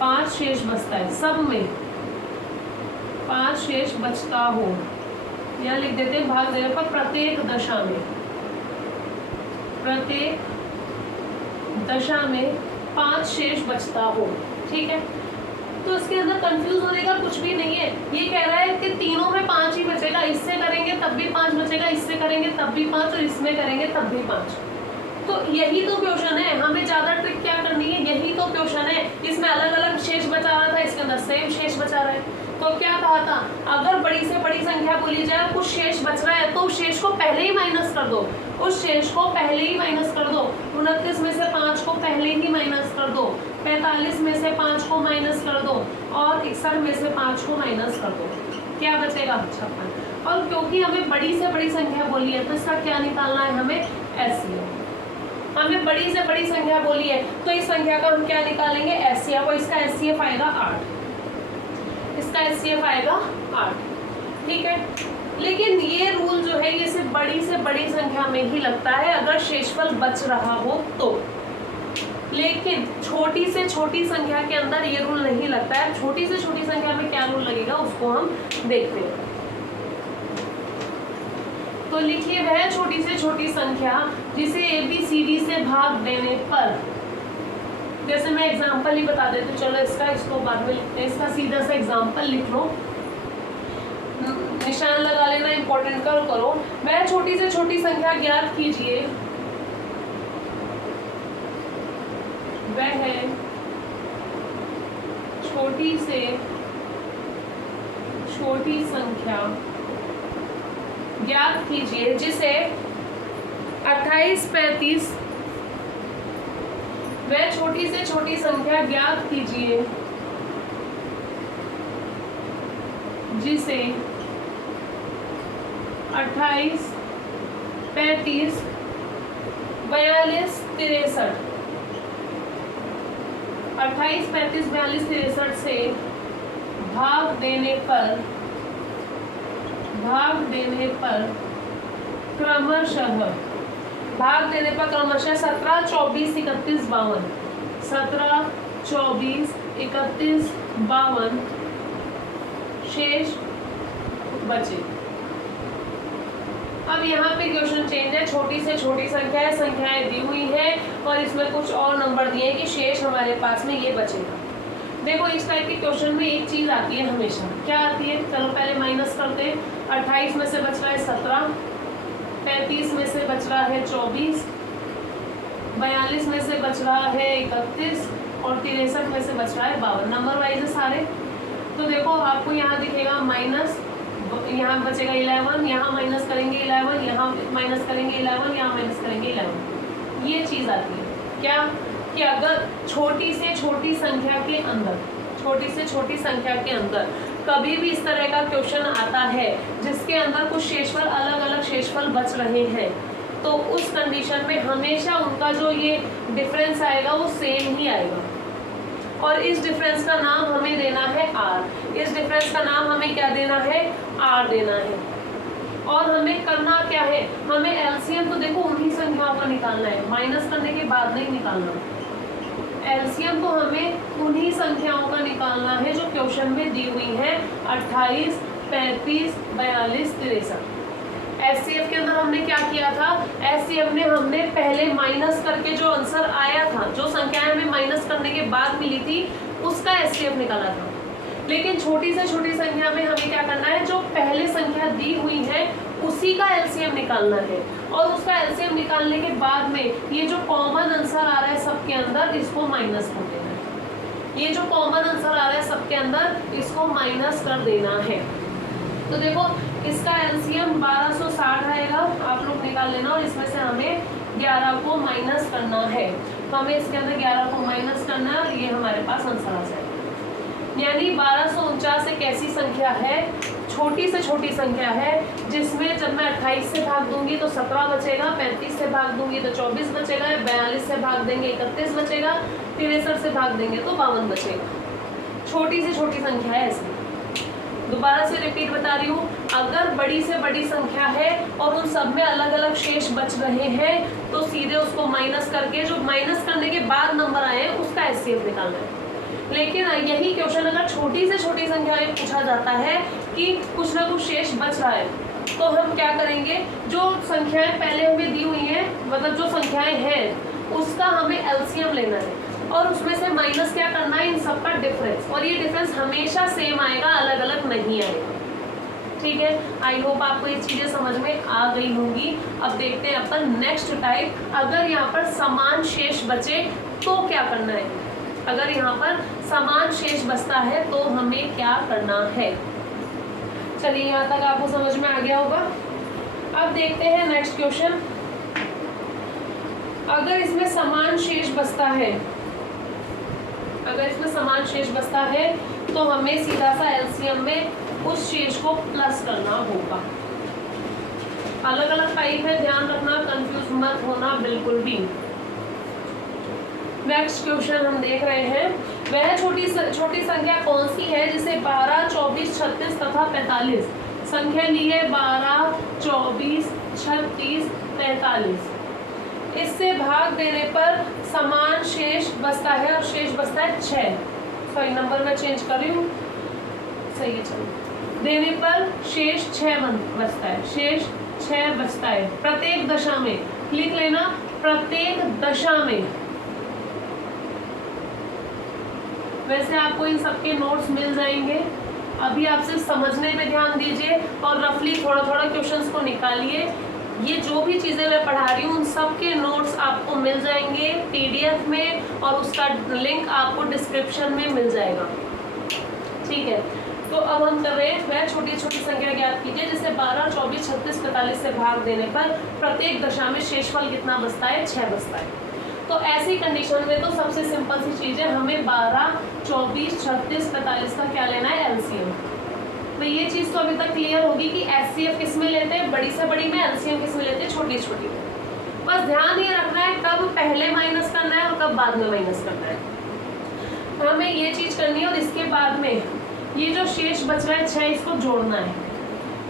5 शेष बचता है, सब में 5 शेष बचता हो, या लिख देते हैं भाग देने पर प्रत्येक दशा में 5 शेष बचता हो। ठीक है, तो इसके अंदर कंफ्यूज होने का कुछ भी नहीं है। ये कह रहा है कि तीनों में 5 ही बचेगा, इससे करेंगे तब भी 5 बचेगा, इससे करेंगे तब भी 5 और इसमें करेंगे तब भी 5। तो यही तो क्वेश्चन है, हमें ज्यादा ट्रिक क्या करनी है, यही तो क्वेश्चन है। इसमें अलग अलग शेष बचा रहा था, इसके अंदर सेम शेष बचा रहा है। तो क्या कहा था, अगर बड़ी से बड़ी संख्या बोली जाए, कुछ शेष बच रहा है तो उस शेष को पहले ही माइनस कर दो, उस शेष को पहले ही माइनस कर दो। 29 में से 5 को पहले ही माइनस कर दो, 45 में से 5 को माइनस कर दो, और 61 में से 5 को माइनस कर दो। क्या बचेगा 56। और क्योंकि हमें बड़ी से बड़ी संख्या बोली है तो इसका क्या निकालना है हमें एचसीएफ। हमें बड़ी से बड़ी संख्या बोली है तो इस संख्या का हम क्या निकालेंगे एचसीएफ, और इसका एचसीएफ आएगा 8, इसका एचसीएफ आएगा 8। ठीक है, लेकिन ये रूल जो है ये सिर्फ बड़ी से बड़ी संख्या में ही लगता है अगर शेषफल बच रहा हो तो, लेकिन छोटी से छोटी संख्या के अंदर ये रूल नहीं लगता है। छोटी से छोटी संख्या में क्या रूल लगेगा उसको हम देखते हैं। तो लिखिए वह छोटी से छोटी संख्या जिसे ABCD से भाग देने पर, जैसे मैं एग्जांपल ही बता देती हूँ, चलो इसको बाद में लिखते हैं। इसका सीधा सा एग्जांपल लिख लो, निशान लगा लेना, इंपॉर्टेंट करो। वह छोटी से छोटी संख्या ज्ञात कीजिए, वह छोटी से छोटी संख्या ज्ञात कीजिए जिसे 28, 35, वह छोटी से छोटी संख्या ज्ञात कीजिए जिसे 28, 35, 42, 63, 28, 35, 42, 63 से भाग देने पर क्रमशः 17, 24, 31, 52, 17, 24, 31, 52 शेष बचे। अब यहाँ पे क्वेश्चन चेंज है, छोटी से छोटी संख्या है, संख्याएं दी हुई है और इसमें कुछ और नंबर दिए हैं कि शेष हमारे पास में ये बचेगा। देखो इस टाइप के क्वेश्चन में एक चीज आती है हमेशा, क्या आती है, चलो पहले माइनस करते हैं। 28 में से बच रहा है 17, 35 में से बच रहा है 24, 42 में से बच रहा है 31 और 63 में से बच रहा है 52। नंबर वाइज है सारे। तो देखो आपको यहाँ दिखेगा माइनस, यहाँ बचेगा 11, यहाँ माइनस करेंगे 11, यहाँ माइनस करेंगे 11, यहाँ माइनस करेंगे 11। ये चीज़ आती है क्या कि अगर छोटी से छोटी संख्या के अंदर कभी भी इस तरह का क्वेश्चन आता है जिसके अंदर कुछ शेषफल अलग अलग शेषफल बच रहे हैं तो उस कंडीशन में हमेशा उनका जो ये डिफरेंस आएगा वो सेम ही आएगा और इस डिफरेंस का नाम हमें देना है r। इस डिफरेंस का नाम हमें क्या देना है, r देना है। और हमें करना क्या है, हमें एलसीएम तो देखो उन्हीं संख्याओं का निकालना है, माइनस करने के बाद नहीं निकालना। एलसीएम तो हमें उन्हीं संख्याओं का निकालना है जो क्वेश्चन में दी हुई है, 28, 35, 42, 63। एचसीएफ के अंदर हमने क्या किया था, एचसीएफ में हमने पहले माइनस करके जो आंसर आया था, जो संख्याएं हमें माइनस करने के बाद मिली थी उसका एचसीएफ निकाला था। लेकिन छोटी से छोटी संख्या में हमें क्या करना है, जो पहले संख्या दी हुई है उसी का एलसीएम निकालना है और उसका एलसीएम निकालने के बाद में ये जो कॉमन आंसर आ रहा है सबके अंदर इसको माइनस कर देना है। ये जो कॉमन आंसर आ रहा है सबके अंदर इसको माइनस कर देना है। तो देखो इसका एलसीएम 1260 आएगा, आप लोग निकाल लेना और इसमें से हमें 11 को माइनस करना है। तो हमें इसके अंदर 11 को माइनस करना है और ये हमारे पास आंसर आ जाएगा। यानी 1249 एक ऐसी संख्या है, छोटी से छोटी संख्या है जिसमें जब मैं 28 से भाग दूंगी तो 17 बचेगा, 35 से भाग दूंगी तो 24 बचेगा, 42 से भाग देंगे 31 बचेगा, 63 से भाग देंगे तो 52 बचेगा। छोटी से छोटी संख्या है ऐसी। दोबारा से रिपीट बता रही हूँ, अगर बड़ी से बड़ी संख्या है और उन सब में अलग अलग शेष बच रहे हैं तो सीधे उसको माइनस करके जो माइनस करने के बाद नंबर आए हैं उसका एचसीएफ निकालना है। लेकिन यही क्वेश्चन अगर छोटी से छोटी संख्या में पूछा जाता है कि कुछ ना कुछ शेष बच रहा है तो हम क्या करेंगे, जो संख्याएं पहले हमें दी हुई हैं, मतलब जो संख्याएं हैं उसका हमें एलसीएम लेना है और उसमें से माइनस क्या करना है, इन सब का डिफरेंस, और ये डिफरेंस हमेशा सेम आएगा, अलग अलग नहीं आएगा। ठीक है, आई होप आपको ये चीज़ें समझ में आ गई होंगी। अब देखते हैं अपन नेक्स्ट टाइप, अगर यहाँ पर समान शेष बचे तो क्या करना है। अगर यहाँ पर समान शेष बचता है तो हमें क्या करना है। चलिए यहाँ तक आपको समझ में आ गया होगा। अब देखते हैं नेक्स्ट क्वेश्चन। अगर इसमें समान शेष बचता है, अगर इसमें समान शेष बचता है तो हमें सीधा सा एलसीएम में उस शेष को प्लस करना होगा। अलग अलग टाइप है, ध्यान रखना, कंफ्यूज मत होना बिल्कुल भी। नेक्स्ट क्वेश्चन हम देख रहे हैं, वह छोटी संख्या कौन सी है जिसे 12, 24, 36 तथा 45 संख्या ली है 12, 24, 36, 45, इससे भाग देने पर समान शेष बचता है और शेष बचता है 6। सॉरी, नंबर मैं चेंज कर रही हूँ, सही है, चलो। देने पर शेष 6 बचता है, शेष 6 बचता है प्रत्येक दशा में। लिख लेना, प्रत्येक दशा में। वैसे आपको इन सबके नोट्स मिल जाएंगे, अभी आप सिर्फ समझने पे ध्यान दीजिए और रफली थोड़ा थोड़ा क्वेश्चंस को निकालिए। ये जो भी चीज़ें मैं पढ़ा रही हूँ उन सब के नोट्स आपको मिल जाएंगे PDF में, और उसका लिंक आपको डिस्क्रिप्शन में मिल जाएगा, ठीक है। तो अब हम कर रहे हैं, वह छोटी छोटी संख्या ज्ञात कीजिए जिसे 12, 24, 36, 45 से भाग देने पर प्रत्येक दशा में शेषफल कितना बचता है, 6 बचता है। तो ऐसी कंडीशन में तो सबसे सिंपल सी चीज़ है, हमें 12, 24, 36, 45 का क्या लेना है, LCM। तो ये चीज़ तो अभी तक क्लियर होगी कि HCF किस में लेते हैं, बड़ी से बड़ी में, LCM किस में लेते हैं, छोटी छोटी में। बस ध्यान ये रखना है कब पहले माइनस करना है और कब बाद में माइनस करना है। हमें ये चीज़ करनी है और इसके बाद में ये जो शेष बच रहा है 6, इसको जोड़ना है।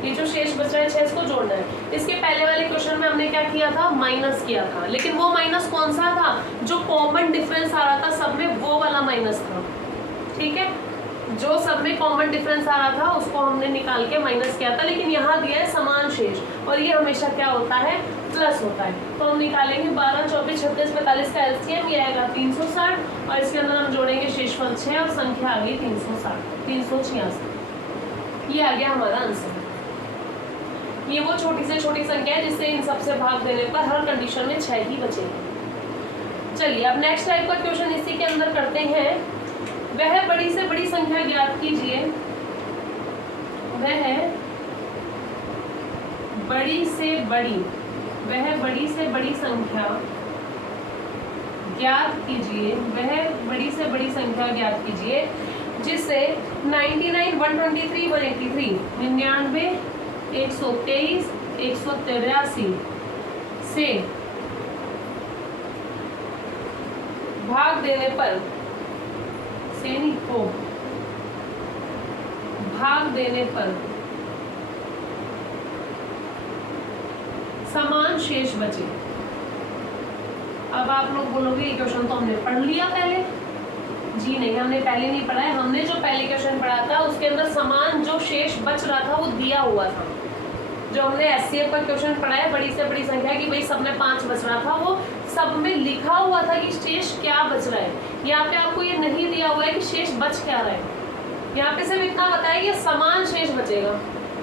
ये जो शेष बच रहा है 6, इसको जोड़ना है। इसके पहले वाले क्वेश्चन में हमने क्या किया था, माइनस किया था, लेकिन वो माइनस कौन सा था, जो कॉमन डिफरेंस आ रहा था सब में, वो वाला माइनस था, ठीक है। जो सब में कॉमन डिफरेंस आ रहा था उसको हमने निकाल के माइनस किया था, लेकिन यहाँ दिया है समान शेष, और ये हमेशा क्या होता है, प्लस होता है। तो हम निकालेंगे 12, 24, 36, 45 का LCM, ये आएगा 360, और इसके अंदर हम जोड़ेंगे शेषफल 6 और संख्या आ गई 360, 386। ये आ गया हमारा आंसर। ये वो छोटी से छोटी संख्या है जिससे इन सबसे भाग देने पर हर कंडीशन में 6 ही बचेगी। चलिए अब नेक्स्ट टाइप का क्वेश्चन इसी के अंदर करते हैं। वह बड़ी से बड़ी संख्या ज्ञात कीजिए, वह बड़ी से बड़ी संख्या ज्ञात कीजिए, वह बड़ी से बड़ी संख्या ज्ञात कीजिए जिससे 99, 123, 183, 99, 123, 183 से भाग देने पर, से नहीं को भाग देने पर समान शेष बचे। अब आप लोग बोलोगे ये क्वेश्चन तो हमने पढ़ लिया पहले। जी नहीं, हमने पहले नहीं पढ़ा है। हमने जो पहले क्वेश्चन पढ़ा था उसके अंदर समान जो शेष बच रहा था वो दिया हुआ था। जो हमने HCF का क्वेश्चन पढ़ा है, बड़ी से बड़ी संख्या की, भाई सब में 5 बच रहा था, वो सब में लिखा हुआ था कि शेष क्या बच रहा है। यहाँ पे आपको ये नहीं दिया हुआ है कि शेष बच क्या रहा है। यहाँ पे सिर्फ इतना बताया कि समान शेष बचेगा,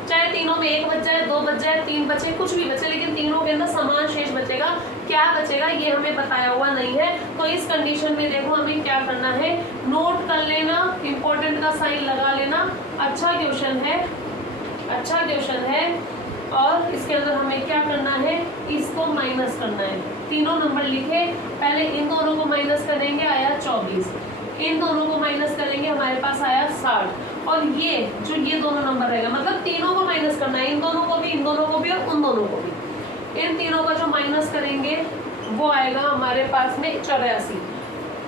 चाहे तीनों में 1 बच जाए, 2 बच जाए, 3 बचे, कुछ भी बचे, लेकिन तीनों के अंदर समान शेष बचेगा। क्या बचेगा ये हमें बताया हुआ नहीं है। तो इस कंडीशन में देखो हमें क्या करना है, नोट कर लेना, इंपॉर्टेंट का साइन लगा लेना। अच्छा क्वेश्चन है, अच्छा क्वेश्चन है। और इसके अंदर हमें क्या करना है, इसको माइनस करना है। तीनों नंबर लिखे, पहले इन दोनों को माइनस करेंगे, आया 24, इन दोनों को माइनस करेंगे, हमारे पास आया 60, और ये जो ये दोनों नंबर रहेगा, मतलब तीनों को माइनस करना है, इन दोनों को भी, इन दोनों को भी और उन दोनों को भी। इन तीनों का जो माइनस करेंगे वो आएगा हमारे पास में 84।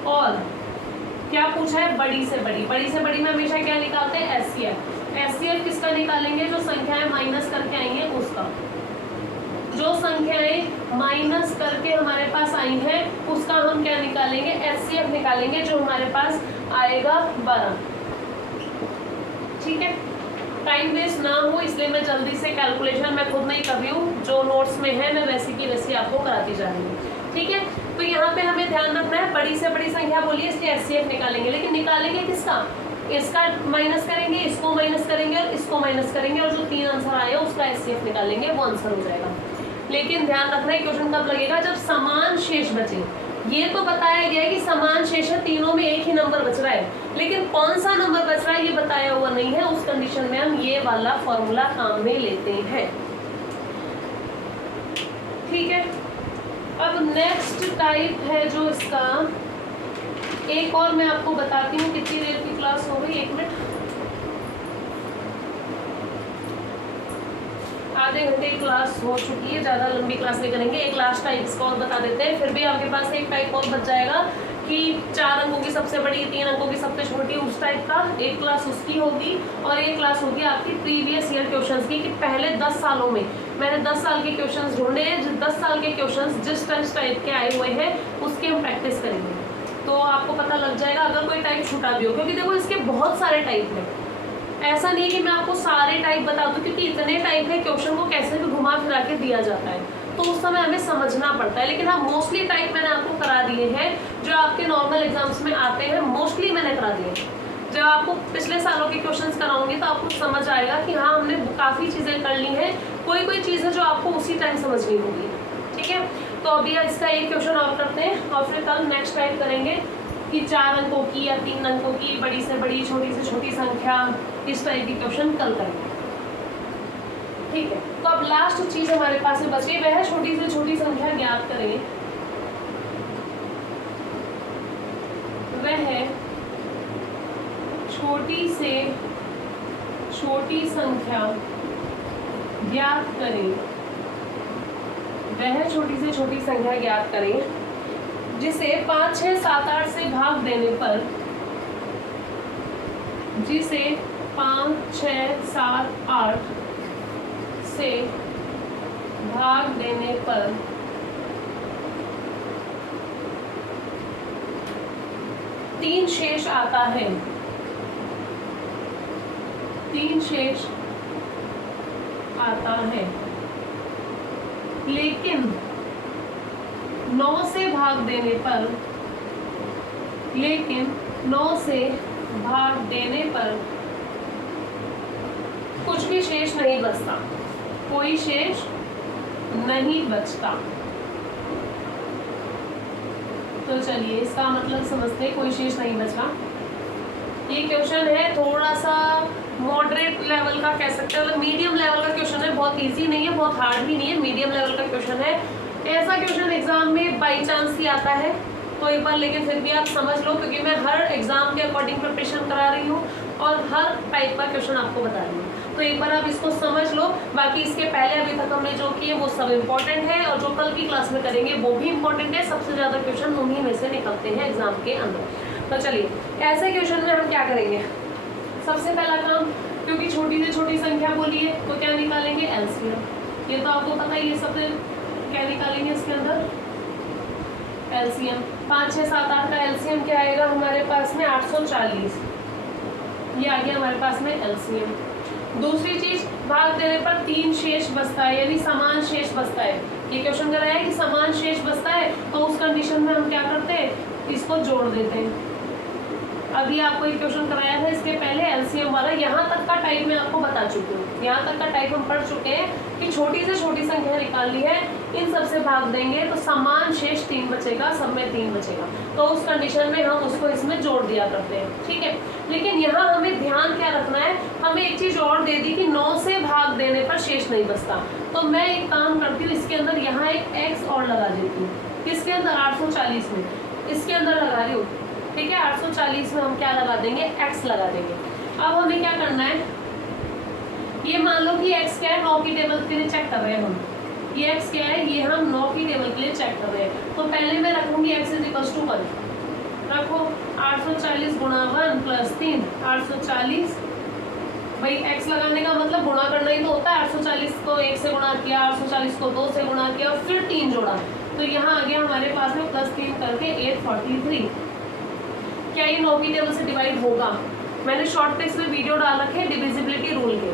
और क्या पूछा है, बड़ी से बड़ी। बड़ी से बड़ी में हमेशा क्या निकालते हैं, HCF। HCF किसका निकालेंगे, जो संख्याएं माइनस करके आई हैं उसका। जो संख्याएं माइनस करके हमारे पास आई हैं उसका हम क्या निकालेंगे, HCF निकालेंगे, जो हमारे पास आएगा 12। ठीक है, टाइम वेस्ट ना हो इसलिए मैं जल्दी से कैलकुलेशन मैं खुद नहीं कर रही हूँ, जो नोट्स में है मैं वैसी की वैसी आपको कराती जा रही हूँ। ठीक है, तो यहाँ पे हमें ध्यान रखना है, बड़ी से बड़ी संख्या बोलिए, इसलिए HCF निकालेंगे, लेकिन निकालेंगे किसका, इसका माइनस करेंगे, इसको माइनस करेंगे और इसको माइनस करेंगे, और जो 3 आंसर आए उसका HCF निकालेंगे, वो आंसर हो जाएगा। लेकिन ध्यान रखना है क्वेश्चन कब लगेगा, जब समान शेष बचे। ये तो बताया गया है कि समान शेष है, तीनों में एक ही नंबर बच रहा है, लेकिन कौन सा नंबर बच रहा है ये बताया हुआ नहीं है। उस कंडीशन में हम ये वाला फॉर्मूला काम में लेते हैं। ठीक है, अब नेक्स्ट टाइप है जो इसका, एक और मैं आपको बताती हूँ। कितनी देर की क्लास हो गई, 1 मिनट। आधे घंटे की क्लास हो चुकी है, ज़्यादा लंबी क्लास नहीं करेंगे। एक लास्ट टाइप इसका और बता देते हैं, फिर भी आपके पास एक टाइप और बच जाएगा कि 4 अंकों की सबसे बड़ी, 3 अंकों की सबसे छोटी, उस टाइप का एक क्लास उसकी होगी। और एक क्लास होगी आपकी प्रीवियस ईयर क्वेश्चंस की, कि पहले 10 सालों में मैंने 10 साल के क्वेश्चंस ढूंढे हैं, जिस 10 साल के क्वेश्चंस जिस टाइप के आए हुए हैं उसकी हम प्रैक्टिस करेंगे। तो आपको पता लग जाएगा अगर कोई टाइप छूटा भी हो, क्योंकि देखो इसके बहुत सारे टाइप हैं। ऐसा नहीं कि मैं आपको सारे टाइप बता दूं, क्योंकि इतने टाइप है, क्वेश्चन को कैसे भी घुमा फिरा के दिया जाता है, तो उस समय हमें समझना पड़ता है। लेकिन हाँ, मोस्टली टाइप मैंने आपको करा दिए हैं जो आपके नॉर्मल एग्जाम्स में आते हैं, मोस्टली मैंने करा दिए हैं। जब आपको पिछले सालों के क्वेश्चंस कराऊंगी तो आपको समझ आएगा कि हाँ, हमने काफ़ी चीज़ें कर ली हैं। कोई चीज़ है जो आपको उसी टाइम समझनी होगी, ठीक है। तो अभी इसका एक क्वेश्चन और करते हैं और फिर कल नेक्स्ट टाइप करेंगे कि 4 अंकों की या 3 अंकों की, बड़ी से बड़ी, छोटी से छोटी संख्या, इस टाइप की क्वेश्चन कल करेंगे, ठीक है। तो अब लास्ट चीज हमारे पास में बची, वह है छोटी से छोटी संख्या ज्ञात करें। वह है छोटी से छोटी संख्या ज्ञात करें। वह छोटी से छोटी संख्या ज्ञात करें जिसे 5, 6, 7, 8 से भाग देने पर, जिसे 5, 6, 7, 8 से भाग देने पर 3 शेष आता है। 3 शेष आता है, लेकिन 9 से भाग देने पर, लेकिन 9 से भाग देने पर कुछ भी शेष नहीं बचता, कोई शेष नहीं बचता। तो चलिए इसका मतलब समझते हैं, कोई शेष नहीं बचा। ये क्वेश्चन है थोड़ा सा मॉडरेट लेवल का कह सकते हैं, मतलब मीडियम लेवल का क्वेश्चन है, बहुत इजी नहीं है, बहुत हार्ड भी नहीं है, मीडियम लेवल का क्वेश्चन है। ऐसा क्वेश्चन एग्जाम में बाई चांस ही आता है तो एक बार, लेकिन फिर भी आप समझ लो, क्योंकि मैं हर एग्जाम के अकॉर्डिंग प्रिपरेशन करा रही हूँ और हर टाइप का क्वेश्चन आपको बता रही हूँ। तो एक बार आप इसको समझ लो। बाकी इसके पहले अभी तक हमने जो किए वो सब इम्पोर्टेंट है, और जो कल की क्लास में करेंगे वो भी इम्पोर्टेंट है। सबसे ज़्यादा क्वेश्चन उन्हीं में से निकलते हैं एग्जाम के अंदर। तो चलिए, ऐसे क्वेश्चन में हम क्या करेंगे। सबसे पहला काम, क्योंकि छोटी से छोटी संख्या बोली है तो क्या निकालेंगे, एलसीएम। ये तो आपको पता ही है, सबसे क्या निकालेंगे इसके अंदर, एलसीएम। 5, 6, 7, 8 का एलसीएम क्या आएगा हमारे पास में, 840। ये आ गया हमारे पास में एलसीएम। दूसरी चीज, भाग देने पर 3 शेष बचता है, यानी समान शेष बचता है। ये क्वेश्चन कराया है कि समान शेष बचता है, तो उस कंडीशन में हम क्या करते हैं, इसको जोड़ देते हैं। अभी आपको एक क्वेश्चन कराया था इसके पहले एलसीएम वाला, यहाँ तक का टाइप मैं आपको बता चुकी हूँ। यहाँ तक का टाइप हम पढ़ चुके हैं कि छोटी से छोटी संख्या निकालनी है, इन सब से भाग देंगे तो समान शेष 3 बचेगा, सब में 3 बचेगा, तो उस कंडीशन में हम उसको इसमें जोड़ दिया करते हैं, ठीक है। लेकिन यहाँ हमें ध्यान क्या रखना है, हमें एक चीज और दे दी कि 9 से भाग देने पर शेष नहीं बचता। तो मैं एक काम करती हूँ, इसके अंदर यहाँ एक एक्स और लगा देती हूँ। किसके अंदर, 840 में, इसके अंदर लगा रही हूँ, ठीक है। 840 में हम क्या लगा देंगे, x लगा देंगे। अब हमें क्या करना है, ये मान लो कि x क्या है, 9 की टेबल के लिए चेक कर रहे हैं हम। ये x क्या है, ये हम 9 की टेबल के लिए चेक कर रहे हैं। तो पहले मैं रखूंगी x = 1। रखो 840 गुणा 1 + 3, 840। भाई x लगाने का मतलब गुणा करना ही तो होता है। 840 को 1 से गुणा किया, 840 को 2 से गुणा किया, फिर 3 जोड़ा, तो यहाँ आ गया हमारे पास में +3 करके 843। क्या ये 9 की टेबल से डिवाइड होगा? मैंने शॉर्ट ट्रिक्स में वीडियो डाल रखे हैं डिविजिबिलिटी रूल के।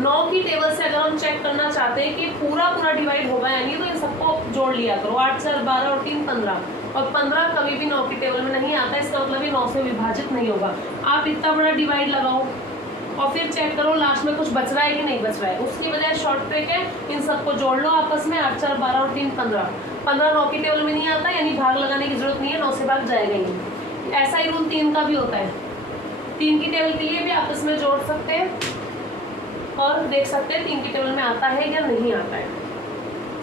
9 की टेबल से अगर हम चेक करना चाहते हैं कि पूरा डिवाइड होगा यानी, तो इन सबको जोड़ लिया करो। 8, 4, 12 और 3, 15, और 15 कभी भी 9 की टेबल में नहीं आता, इसका मतलब ये 9 से विभाजित नहीं होगा। आप इतना बड़ा डिवाइड लगाओ और फिर चेक करो लास्ट में कुछ बच रहा है कि नहीं बच रहा है। उसकी बजाय शॉर्ट ट्रिक है, इन सबको जोड़ लो आपस में। 8, 4, 12 और 3, 15। 15 9 की टेबल में नहीं आता, यानी भाग लगाने की जरूरत नहीं है, 9 से भाग जाएगा ही। ऐसा ही रूल 3 का भी होता है। 3 की टेबल के लिए भी आपस में जोड़ सकते हैं और देख सकते हैं 3 की टेबल में आता है या नहीं आता है।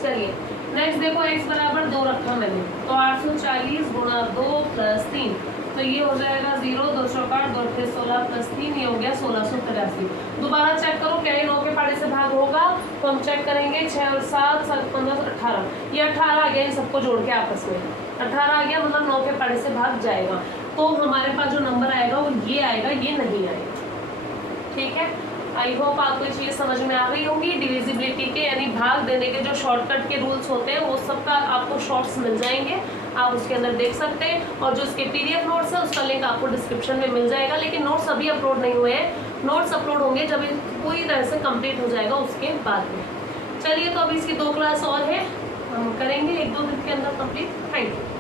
चलिए नेक्स्ट देखो, x = 2 रखा मैंने, तो 840 गुणा 2 + 3, तो ये हो जाएगा 0, 2 चौका 2 फिर 16 प्लस 3, ये हो गया 1683। दोबारा चेक करो क्या ये 9 के पहाड़े से भाग होगा, तो हम चेक करेंगे 6 और 7, 7 15 18, ये 18 आ गया, इन सबको जोड़ के आपस में 18 आ गया, मतलब 9 के पहाड़े से भाग जाएगा। तो हमारे पास जो नंबर आएगा वो ये आएगा, ये नहीं आएगा। ठीक है, आई होप आपको ये चीज़ समझ में आ गई होंगी। डिविजिबिलिटी के यानी भाग देने के जो शॉर्टकट के रूल्स होते हैं वो सबका आपको शॉर्ट्स मिल जाएंगे, आप उसके अंदर देख सकते हैं। और जो इसके PDF नोट्स है उसका लिंक आपको डिस्क्रिप्शन में मिल जाएगा। लेकिन नोट्स अभी अपलोड नहीं हुए हैं, नोट्स अपलोड होंगे जब ये पूरी तरह से कंप्लीट हो जाएगा उसके बाद में। चलिए, तो अभी इसकी 2 क्लास और है, हम करेंगे 1-2 दिन के अंदर कंप्लीट। Thank you.